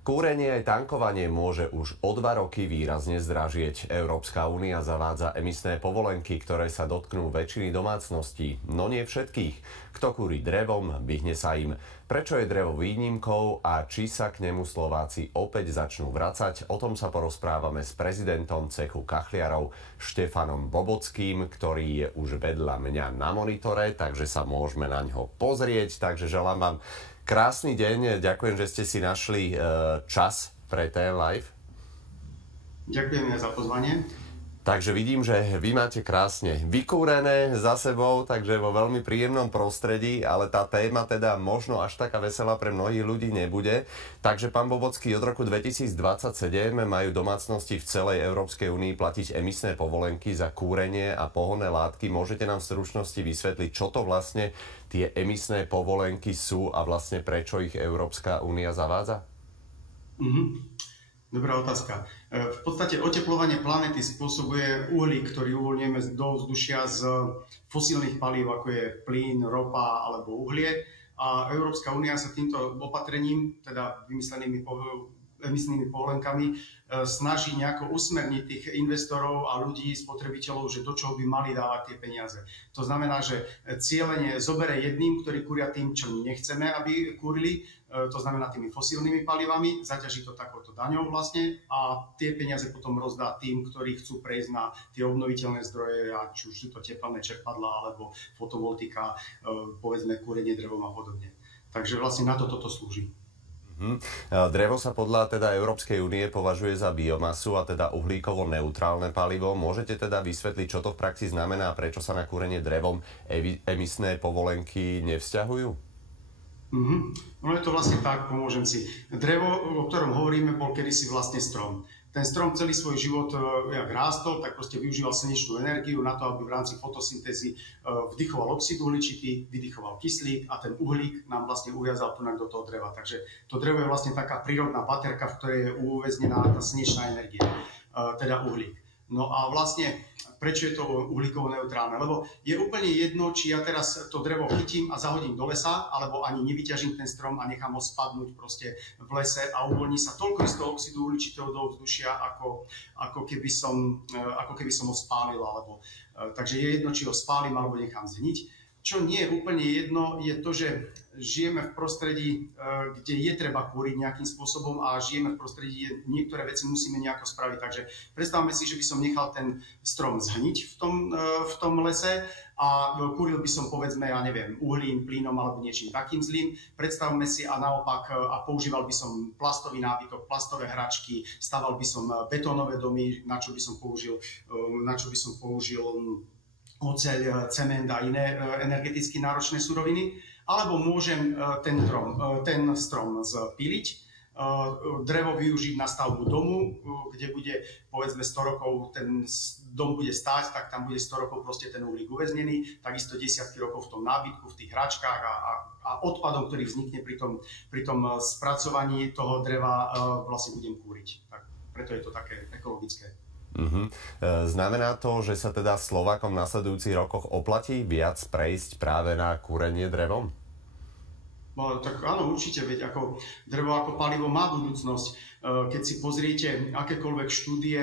Kúrenie aj tankovanie môže už o 2 roky výrazne zdražieť. Európska únia zavádza emisné povolenky, ktoré sa dotknú väčšiny domácností, no nie všetkých. Kto kúri drevom, vyhne sa im. Prečo je drevo výnimkou a či sa k nemu Slováci opäť začnú vracať, o tom sa porozprávame s prezidentom cechu kachliarov Štefanom Bobockým, ktorý je už vedľa mňa na monitore, takže sa môžeme na ňo pozrieť. Takže želám vám krásny deň, ďakujem, že ste si našli čas pre TN Live. Ďakujem za pozvanie. Takže vidím, že vy máte krásne vykúrené za sebou, takže vo veľmi príjemnom prostredí, ale tá téma teda možno až taká veselá pre mnohých ľudí nebude. Takže pán Bobocký, od roku 2027 majú domácnosti v celej Európskej únii platiť emisné povolenky za kúrenie a pohonné látky. Môžete nám v stručnosti vysvetliť, čo to vlastne tie emisné povolenky sú a vlastne prečo ich Európska únia zavádza? Dobrá otázka. V podstate oteplovanie planéty spôsobuje uhlík, ktorý uvoľňujeme do vzdušia z fosílnych palív, ako je plyn, ropa alebo uhlie. A Európska únia sa týmto opatrením, teda vymyslenými emisnými povolenkami, snaží nejako usmerniť tých investorov a ľudí, spotrebiteľov, že do čoho by mali dávať tie peniaze. To znamená, že cieľene zobere jedným, ktorí kúria tým, čo my nechceme, aby kúrili, to znamená tými fosílnymi palivami, zaťaží to takouto daňou vlastne a tie peniaze potom rozdá tým, ktorí chcú prejsť na tie obnoviteľné zdroje, či už sú to tepelné čerpadlá alebo fotovoltika, povedzme kúrenie drevom a podobne. Takže vlastne na toto slúži. Drevo sa podľa teda Európskej únie považuje za biomasu a teda uhlíkovo neutrálne palivo. Môžete teda vysvetliť, čo to v praxi znamená a prečo sa na kúrenie drevom emisné povolenky nevzťahujú? No je to vlastne tak, pomôžem si. Drevo, o ktorom hovoríme, bol kedysi vlastne strom. Ten strom celý svoj život, jak rástol, tak proste využíval slnečnú energiu na to, aby v rámci fotosyntézy vdychoval oxid uhličitý, vydychoval kyslík a ten uhlík nám vlastne uviazal tunak do toho dreva. Takže to drevo je vlastne taká prírodná baterka, v ktorej je uväznená tá slnečná energia, teda uhlík. No a vlastne prečo je to uhlíkovo neutrálne? Lebo je úplne jedno, či ja teraz to drevo chytím a zahodím do lesa, alebo ani nevyťažím ten strom a nechám ho spadnúť proste v lese a uvoľní sa toľko z toho oxidu uhličitého do vzdušia, ako keby som ho spálil. Takže je jedno, či ho spálim alebo nechám zhniť. Čo nie je úplne jedno, je to, že žijeme v prostredí, kde je treba kúriť nejakým spôsobom a žijeme v prostredí, kde niektoré veci musíme nejako spraviť. Takže predstavme si, že by som nechal ten strom zhniť v tom lese a kúril by som, povedzme, ja neviem, uhlím, plynom alebo niečím takým zlým. Predstavme si a naopak a používal by som plastový nábytok, plastové hračky, staval by som betónové domy, na čo by som použil oceľ, cement a iné energeticky náročné suroviny, alebo môžem ten strom spíliť, drevo využiť na stavbu domu, kde bude povedzme 100 rokov ten dom bude stáť, tak tam bude 100 rokov proste ten uhlík uväznený, takisto desiatky rokov v tom nábytku, v tých hračkách a odpadom, ktorý vznikne pri tom spracovaní toho dreva, vlastne budem kúriť. Tak preto je to také ekologické. Znamená to, že sa teda Slovákom v nasledujúcich rokoch oplatí viac prejsť práve na kúrenie drevom? No, tak áno, určite, veď ako drevo ako palivo má budúcnosť. Keď si pozriete akékoľvek štúdie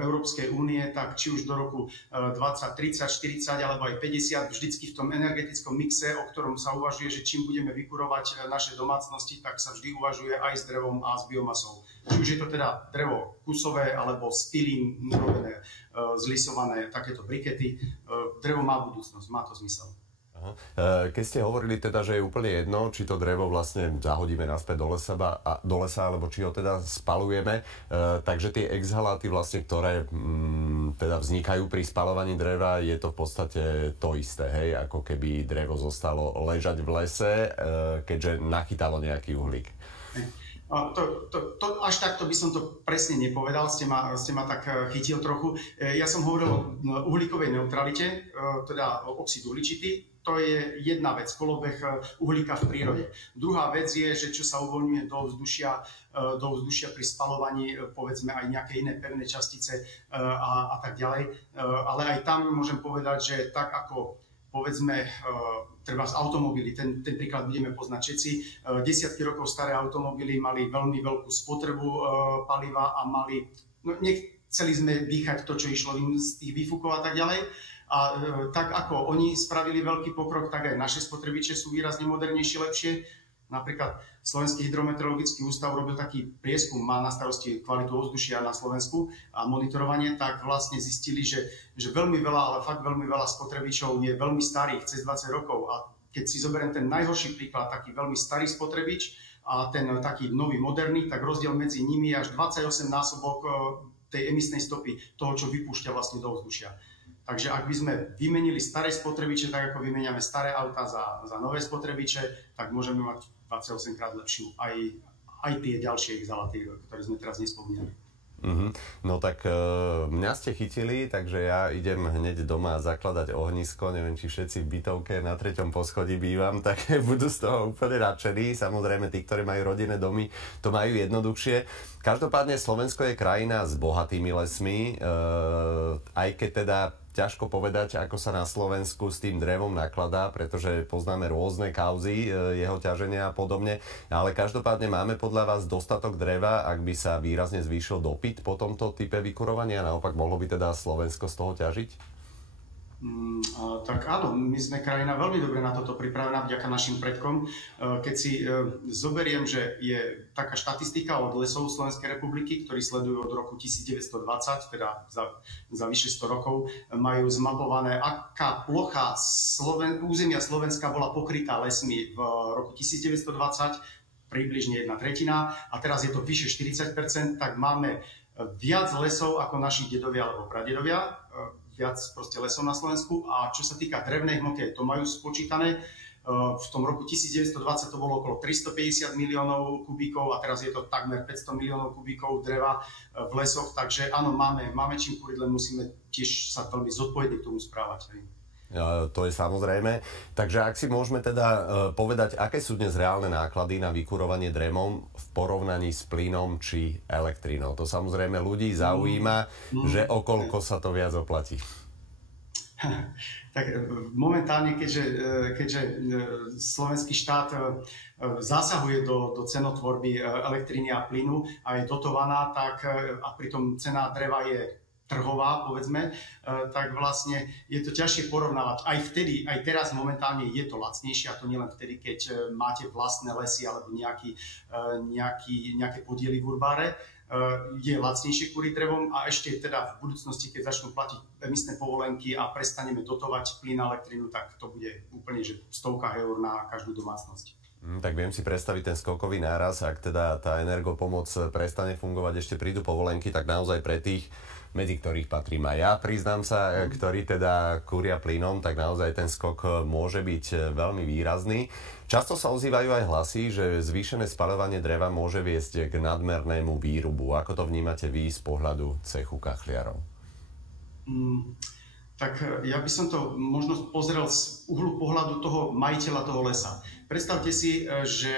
Európskej únie, tak či už do roku 20, 30, 40 alebo aj 50, vždycky v tom energetickom mixe, o ktorom sa uvažuje, že čím budeme vykurovať naše domácnosti, tak sa vždy uvažuje aj s drevom a s biomasou. Či už je to teda drevo kusové alebo z pilín urobené, zlisované takéto brikety. Drevo má budúcnosť, má to zmysel. Keď ste hovorili teda, že je úplne jedno, či to drevo vlastne zahodíme naspäť do lesa, alebo či ho teda spalujeme, takže tie exhaláty vlastne, ktoré teda vznikajú pri spalovaní dreva, je to v podstate to isté, hej, ako keby drevo zostalo ležať v lese, keďže nachytalo nejaký uhlík. Až takto by som to presne nepovedal, ste ma tak chytil trochu. Ja som hovoril o uhlíkovej neutralite, teda oxid uhličitý. To je jedna vec, kolobeh uhlíka v prírode. Druhá vec je, že čo sa uvoľňuje do vzdušia pri spalovaní, povedzme aj nejaké iné pevné častice a tak ďalej. Ale aj tam môžem povedať, že tak ako povedzme, treba z automobily, ten príklad budeme poznať všetci. Desiatky rokov staré automobily mali veľmi veľkú spotrebu paliva a mali, nechceli sme dýchať to, čo išlo z tých výfukov a tak ďalej. A tak ako oni spravili veľký pokrok, tak aj naše spotrebiče sú výrazne modernejšie, lepšie. Napríklad Slovenský hydrometeorologický ústav robil taký prieskum, má na starosti kvalitu ovzdušia na Slovensku a monitorovanie, tak vlastne zistili, že veľmi veľa, ale fakt veľmi veľa spotrebičov je veľmi starých, cez 20 rokov. A keď si zoberiem ten najhorší príklad, taký veľmi starý spotrebič a ten taký nový, moderný, tak rozdiel medzi nimi je až 28 násobok tej emisnej stopy toho, čo vypúšťa vlastne do ovzdušia. Takže ak by sme vymenili staré spotrebiče, tak ako vymeniame staré auta za nové spotrebiče, tak môžeme mať 28 krát lepšiu aj tie ďalšie exhalaty, ktoré sme teraz nespomínali. No tak mňa ste chytili, takže ja idem hneď doma zakladať ohnisko. Neviem, či všetci v bytovke na 3. poschodí bývam, tak budú z toho úplne nadšení. Samozrejme, tí, ktorí majú rodinné domy, to majú jednoduchšie. Každopádne Slovensko je krajina s bohatými lesmi, aj keď teda ťažko povedať, ako sa na Slovensku s tým drevom nakladá, pretože poznáme rôzne kauzy jeho ťaženia a podobne. Ale každopádne máme podľa vás dostatok dreva, ak by sa výrazne zvýšil dopyt po tomto type vykurovania? Naopak mohlo by teda Slovensko z toho ťažiť? Tak áno, my sme krajina veľmi dobre na toto pripravená vďaka našim predkom. Keď si zoberiem, že je taká štatistika od lesov Slovenskej republiky, ktorí sledujú od roku 1920, teda za vyše 100 rokov, majú zmapované, aká plocha územia Slovenska bola pokrytá lesmi v roku 1920, približne 1/3, a teraz je to vyše 40%, tak máme viac lesov ako naši dedovia alebo pradedovia, viac proste lesov na Slovensku. A čo sa týka drevnej hmoty, to majú spočítané. V tom roku 1920 to bolo okolo 350 miliónov kubíkov a teraz je to takmer 500 miliónov kubíkov dreva v lesoch. Takže áno, máme čím kúriť, len musíme tiež sa veľmi zodpovedne k tomu správať. To je samozrejme. Takže ak si môžeme teda povedať, aké sú dnes reálne náklady na vykurovanie drevom v porovnaní s plynom či elektrínou. To samozrejme ľudí zaujíma, že okolko sa to viac oplatí. Tak momentálne, keďže slovenský štát zasahuje do cenotvorby elektriny a plynu a je dotovaná, tak a pritom cena dreva je trhová, povedzme, tak vlastne je to ťažšie porovnávať. Aj vtedy, aj teraz momentálne je to lacnejšie, a to nielen vtedy, keď máte vlastné lesy alebo nejaké podiely v urbáre, je lacnejšie kúriť drevom a ešte teda v budúcnosti, keď začnú platiť emisné povolenky a prestaneme dotovať plyn a elektrinu, tak to bude úplne že v stovkách eur na každú domácnosť. Tak viem si predstaviť ten skokový náraz, ak teda tá energopomoc prestane fungovať, ešte prídu povolenky, tak naozaj pre tých, medzi ktorých patrím aj ja, priznám sa, ktorí teda kúria plynom, tak naozaj ten skok môže byť veľmi výrazný. Často sa ozývajú aj hlasy, že zvýšené spaľovanie dreva môže viesť k nadmernému výrubu. Ako to vnímate vy z pohľadu cechu kachliarov? Tak ja by som to možno pozrel z uhlu pohľadu toho majiteľa toho lesa. Predstavte si, že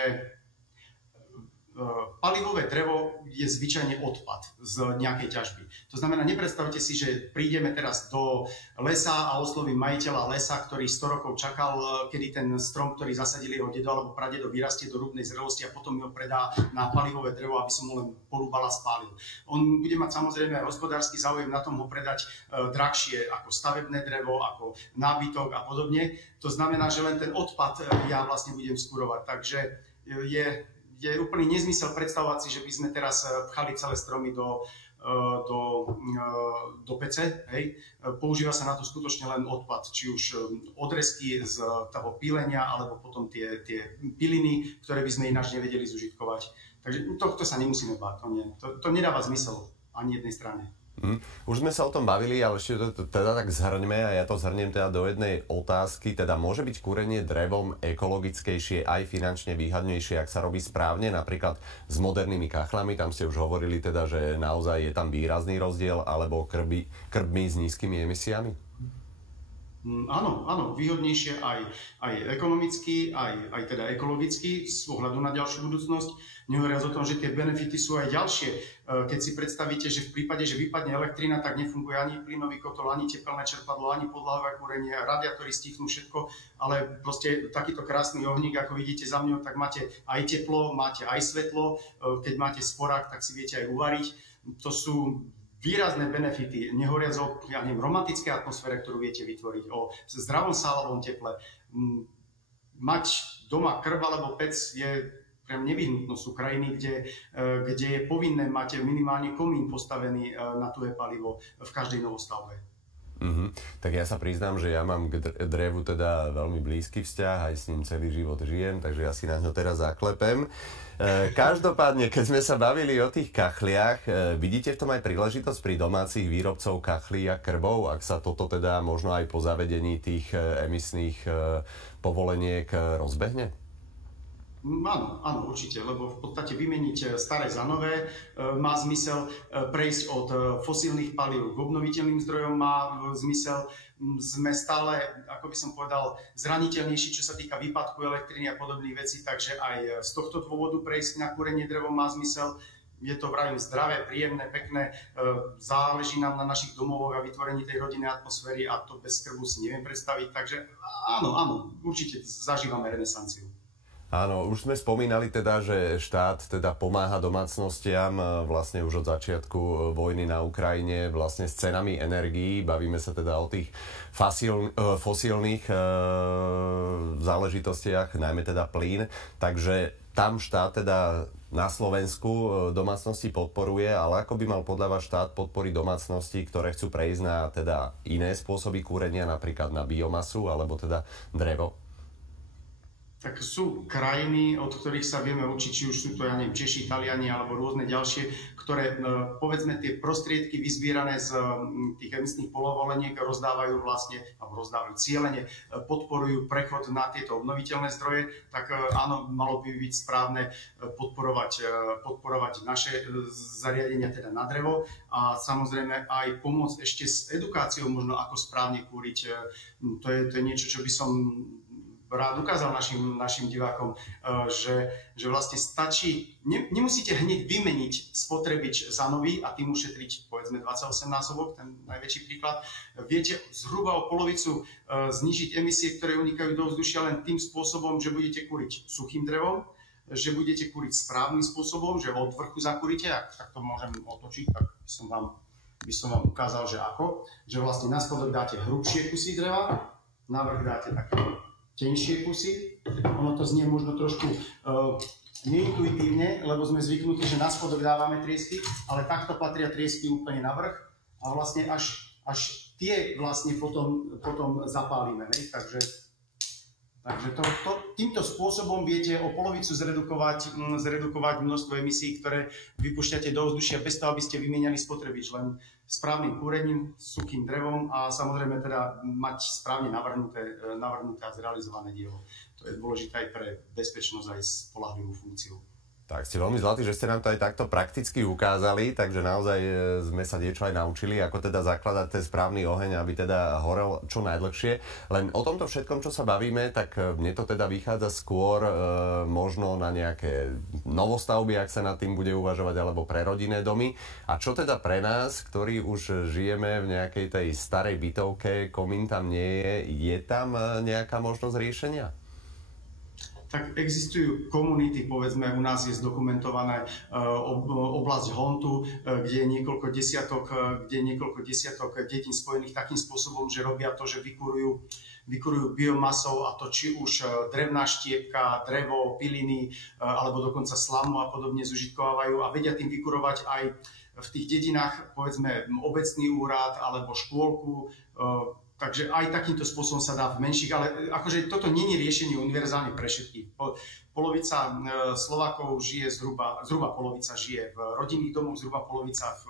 palivové drevo je zvyčajne odpad z nejakej ťažby. To znamená, nepredstavte si, že prídeme teraz do lesa a oslovím majiteľa lesa, ktorý 100 rokov čakal, kedy ten strom, ktorý zasadili jeho dedo alebo pradedo, vyrastie do rúbnej zrelosti a potom mi ho predá na palivové drevo, aby som ho len porúbal a spálil. On bude mať samozrejme hospodársky záujem na tom ho predať drahšie ako stavebné drevo, ako nábytok a podobne. To znamená, že len ten odpad ja vlastne budem skurovať. Takže je úplný nezmysel predstavovať si, že by sme teraz pchali celé stromy do pece. Hej. Používa sa na to skutočne len odpad, či už odrezky z toho pílenia, alebo potom tie piliny, ktoré by sme ináč nevedeli zužitkovať. Takže tohto sa nemusíme báť. To nedáva zmysel ani jednej strane. Už sme sa o tom bavili, ale ešte to teda tak zhrňme a ja to zhrniem teda do jednej otázky. Teda môže byť kúrenie drevom ekologickejšie aj finančne výhodnejšie, ak sa robí správne, napríklad s modernými kachlami, tam ste už hovorili teda, že naozaj je tam výrazný rozdiel, alebo krby s nízkymi emisiami? Áno, výhodnejšie aj ekonomicky, aj teda ekologicky z ohľadu na ďalšiu budúcnosť. Nehovoriac o tom, že tie benefity sú aj ďalšie. Keď si predstavíte, že v prípade, že vypadne elektrina, tak nefunguje ani plynový kotol, ani tepelné čerpadlo, ani podlahové kúrenie, radiátory stichnú všetko, ale proste takýto krásny ohník, ako vidíte za mňou, tak máte aj teplo, máte aj svetlo, keď máte sporák, tak si viete aj uvariť. To sú výrazné benefity, nehovoriac o romantickej atmosfére, ktorú viete vytvoriť, o zdravom sálovom teple. Mať doma krb alebo pec je priam nevyhnutnosť. Sú krajiny, kde je povinné mať minimálne komín postavený na tuhé palivo v každej novostavbe. Tak ja sa priznám, že ja mám k drevu teda veľmi blízky vzťah, aj s ním celý život žijem, takže ja si na ňo teraz zaklepem. Každopádne, keď sme sa bavili o tých kachliach, vidíte v tom aj príležitosť pri domácich výrobcov kachlí a krbov, ak sa toto teda možno aj po zavedení tých emisných povoleniek rozbehne? Áno, určite, lebo v podstate vymeniť staré za nové má zmysel, prejsť od fosílnych palív k obnoviteľným zdrojom má zmysel. Sme stále, ako by som povedal, zraniteľnejší, čo sa týka výpadku elektriny a podobných vecí, takže aj z tohto dôvodu prejsť na kúrenie drevom má zmysel. Je to vrajím zdravé, príjemné, pekné, záleží nám na našich domovoch a vytvorení tej rodinnej atmosféry a to bez krbu si neviem predstaviť, takže áno, určite zažívame renesanciu. Áno, už sme spomínali teda, že štát teda pomáha domácnostiam vlastne už od začiatku vojny na Ukrajine vlastne s cenami energií. Bavíme sa teda o tých fosílnych záležitostiach, najmä teda plyn. Takže tam štát teda na Slovensku domácnosti podporuje, ale ako by mal podľa vás štát podporiť domácnosti, ktoré chcú prejsť na teda iné spôsoby kúrenia, napríklad na biomasu alebo teda drevo? Tak sú krajiny, od ktorých sa vieme učiť, či už sú to, Češi, Taliani alebo rôzne ďalšie, ktoré, povedzme, tie prostriedky vyzbierané z tých emisných povoleniek rozdávajú cieľene, podporujú prechod na tieto obnoviteľné zdroje, tak áno, malo by byť správne podporovať naše zariadenia teda na drevo a samozrejme aj pomôcť ešte s edukáciou možno, ako správne kúriť. To je niečo, čo by som rád ukázal našim divákom, že vlastne stačí, nemusíte hneď vymeniť spotrebič za nový a tým ušetriť povedzme 28-násobok, ten najväčší príklad. Viete zhruba o polovicu znižiť emisie, ktoré unikajú do vzdušia len tým spôsobom, že budete kúriť suchým drevom, že budete kúriť správnym spôsobom, že od vrchu zakúrite, ak to môžem otočiť, tak by som vám ukázal, že ako. Že vlastne na spodok dáte hrubšie kusy dreva, na vrch dáte také tenšie kusy. Ono to znie možno trošku neintuitívne, lebo sme zvyknutí, že na spodok dávame triesky, ale takto patria triesky úplne na vrch a vlastne až tie vlastne potom zapálime. Ne? Takže týmto spôsobom viete o polovicu zredukovať množstvo emisí, ktoré vypúšťate do ovzdušia bez toho, aby ste vymieniali spotrebič, len správnym kúrením, suchým drevom a samozrejme teda mať správne navrhnuté a zrealizované dielo. To je dôležité aj pre bezpečnosť, aj spoľahlivú funkciu. Tak ste veľmi zlatí, že ste nám to aj takto prakticky ukázali, takže naozaj sme sa niečo aj naučili, ako teda zakladať ten správny oheň, aby teda horel čo najdlhšie. Len o tomto všetkom, čo sa bavíme, tak mne to teda vychádza skôr možno na nejaké novostavby, ak sa nad tým bude uvažovať, alebo pre rodinné domy. A čo teda pre nás, ktorí už žijeme v nejakej tej starej bytovke, komín tam nie je tam nejaká možnosť riešenia? Tak existujú komunity, povedzme, u nás je zdokumentované oblasť Hontu, kde je niekoľko desiatok detí spojených takým spôsobom, že robia to, že vykurujú biomasou, a to či už drevná štiepka, drevo, piliny, alebo dokonca slamu a podobne zužitkovávajú a vedia tým vykurovať aj v tých dedinách, povedzme, obecný úrad alebo škôlku. Takže aj takýmto spôsobom sa dá v menších, ale akože toto nie je riešenie univerzálne pre všetkých. Polovica Slovákov žije zhruba polovica žije v rodinných domoch, zhruba polovica v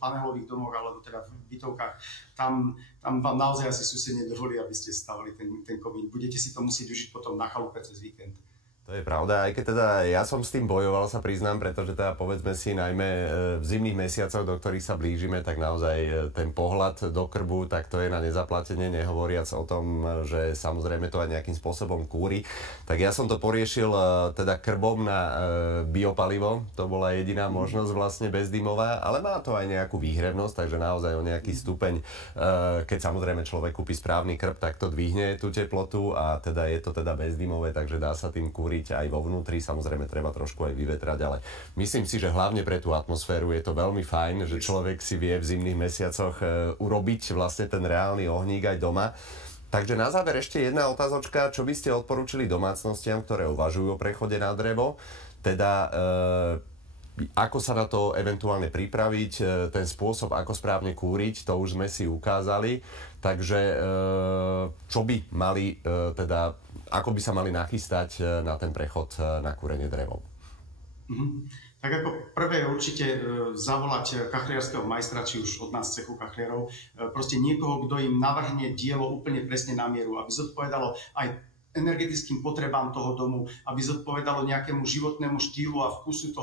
panelových domoch alebo teda v bytovkách. Tam vám naozaj asi sused nedovolí, aby ste stavili ten komín. Budete si to musieť užiť potom na chalupe cez víkend. To To je pravda, aj keď teda ja som s tým bojoval, sa priznám, pretože teda povedzme si najmä v zimných mesiacoch, do ktorých sa blížime, tak naozaj ten pohľad do krbu, tak to je na nezaplatenie, nehovoriac o tom, že samozrejme to aj nejakým spôsobom kúri. Tak ja som to poriešil teda krbom na biopalivo, to bola jediná možnosť vlastne bezdymová, ale má to aj nejakú výhrevnosť, takže naozaj o nejaký stupeň, keď samozrejme človek kúpi správny krb, tak to dvihne tú teplotu a teda je to teda bezdymové, takže dá sa tým kúriť aj vo vnútri, samozrejme treba trošku aj vyvetrať, ale myslím si, že hlavne pre tú atmosféru je to veľmi fajn, že človek si vie v zimných mesiacoch urobiť vlastne ten reálny ohník aj doma. Takže na záver ešte jedna otázočka, čo by ste odporúčili domácnostiam, ktoré uvažujú o prechode na drevo, teda ako sa na to eventuálne pripraviť, ten spôsob, ako správne kúriť, to už sme si ukázali. Takže čo by mali, teda, ako by sa mali nachystať na ten prechod na kúrenie drevom? Tak ako prvé určite zavolať kachliarského majstra, či už od nás cechu kachliarov, proste niekoho, kto im navrhne dielo úplne presne na mieru, aby zodpovedalo aj energetickým potrebám toho domu, aby zodpovedalo nejakému životnému štýlu a vkusu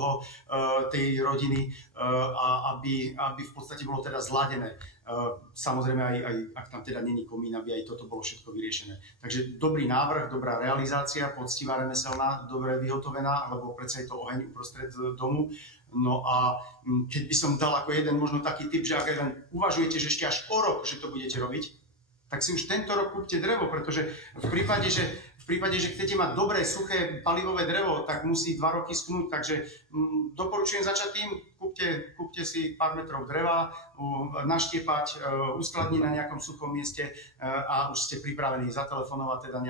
tej rodiny a aby v podstate bolo teda zladené. Samozrejme aj ak tam teda není komín, aby aj toto bolo všetko vyriešené. Takže dobrý návrh, dobrá realizácia, poctivá remeselná, dobre vyhotovená, lebo predsa je to oheň uprostred domu. No a keď by som dal ako jeden možno taký tip, že ak len uvažujete, že ešte až o rok, že to budete robiť, tak si už tento rok kúpte drevo, pretože v prípade, že chcete mať dobré, suché palivové drevo, tak musí 2 roky schnúť, takže doporučujem začať tým, kúpte si pár metrov dreva, naštiepať, uskladniť na nejakom suchom mieste a už ste pripravení zatelefonovať teda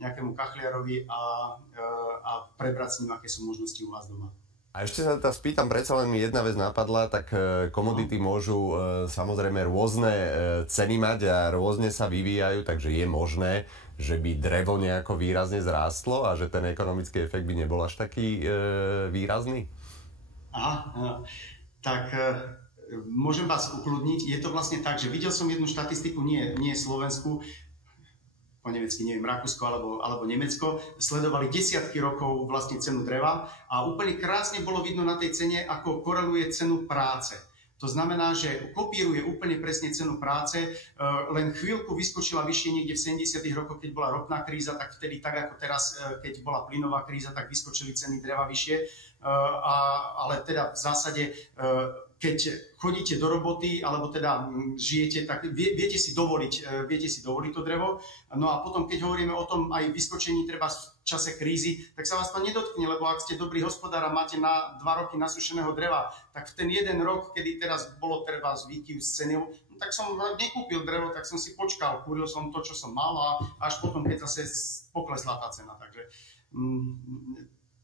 nejakému kachliarovi a prebrať s ním, aké sú možnosti u vás doma. A ešte sa teda spýtam, predsa len mi jedna vec napadla, tak komodity môžu samozrejme rôzne ceny mať a rôzne sa vyvíjajú, takže je možné, že by drevo nejako výrazne zrástlo a že ten ekonomický efekt by nebol až taký výrazný? Tak môžem vás ukludniť. Je to vlastne tak, že videl som jednu štatistiku, nie Slovensku, po nemecky neviem, Rakúsko alebo Nemecko, sledovali desiatky rokov vlastne cenu dreva a úplne krásne bolo vidno na tej cene, ako koreluje cenu práce. To znamená, že kopíruje úplne presne cenu práce, len chvíľku vyskočila vyššie niekde v 70. rokoch, keď bola ropná kríza, tak vtedy, tak ako teraz, keď bola plynová kríza, tak vyskočili ceny dreva vyššie. Ale teda v zásade, keď chodíte do roboty, alebo teda žijete, tak viete si dovoliť to drevo. No a potom, keď hovoríme o tom aj vyskočení treba v čase krízy, tak sa vás to nedotkne, lebo ak ste dobrý hospodár a máte na 2 roky nasušeného dreva, tak v ten jeden rok, kedy teraz bolo treba výkyv z ceny, tak som nekúpil drevo, tak som si počkal, kúril som to, čo som mal a až potom, keď zase poklesla tá cena. Takže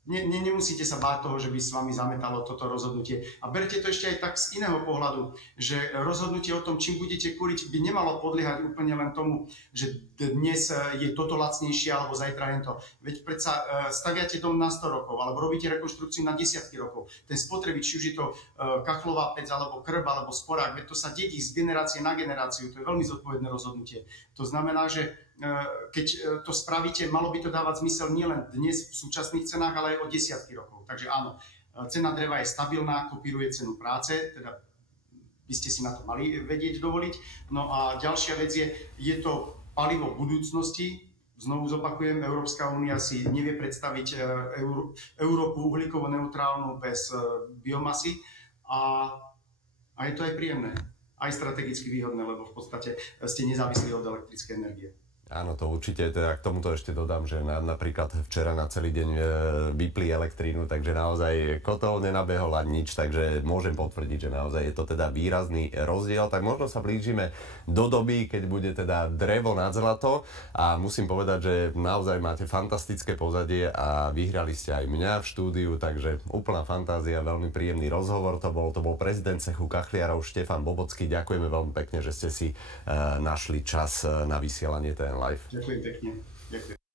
nemusíte sa báť toho, že by s vami zametalo toto rozhodnutie. A berte to ešte aj tak z iného pohľadu, že rozhodnutie o tom, čím budete kúriť, by nemalo podliehať úplne len tomu, že dnes je toto lacnejšie alebo zajtra je to. Veď predsa staviate dom na 100 rokov alebo robíte rekonštrukciu na desiatky rokov. Ten spotrebič, či už je to kachlová pec alebo krb alebo sporák, veď to sa dedí z generácie na generáciu. To je veľmi zodpovedné rozhodnutie. To znamená, že keď to spravíte, malo by to dávať zmysel nielen dnes v súčasných cenách, ale aj o desiatky rokov. Takže áno, cena dreva je stabilná, kopíruje cenu práce, teda by ste si na to mali vedieť dovoliť. No a ďalšia vec je to palivo budúcnosti. Znovu zopakujem, Európska únia si nevie predstaviť Európu uhlíkovo neutrálnu bez biomasy a je to aj príjemné, aj strategicky výhodné, lebo v podstate ste nezávislí od elektrickej energie. Áno, to určite, teda k tomuto ešte dodám, že napríklad včera na celý deň vypli elektrínu, takže naozaj kotol nenabehol ani nič, takže môžem potvrdiť, že naozaj je to teda výrazný rozdiel. Tak možno sa blížime do doby, keď bude teda drevo nad zlato a musím povedať, že naozaj máte fantastické pozadie a vyhrali ste aj mňa v štúdiu, takže úplná fantázia, veľmi príjemný rozhovor to bol prezident cechu kachliarov Štefan Bobocký. Ďakujeme veľmi pekne, že ste si našli čas na vysielanie live. Ďakujem pekne. Ďakujem.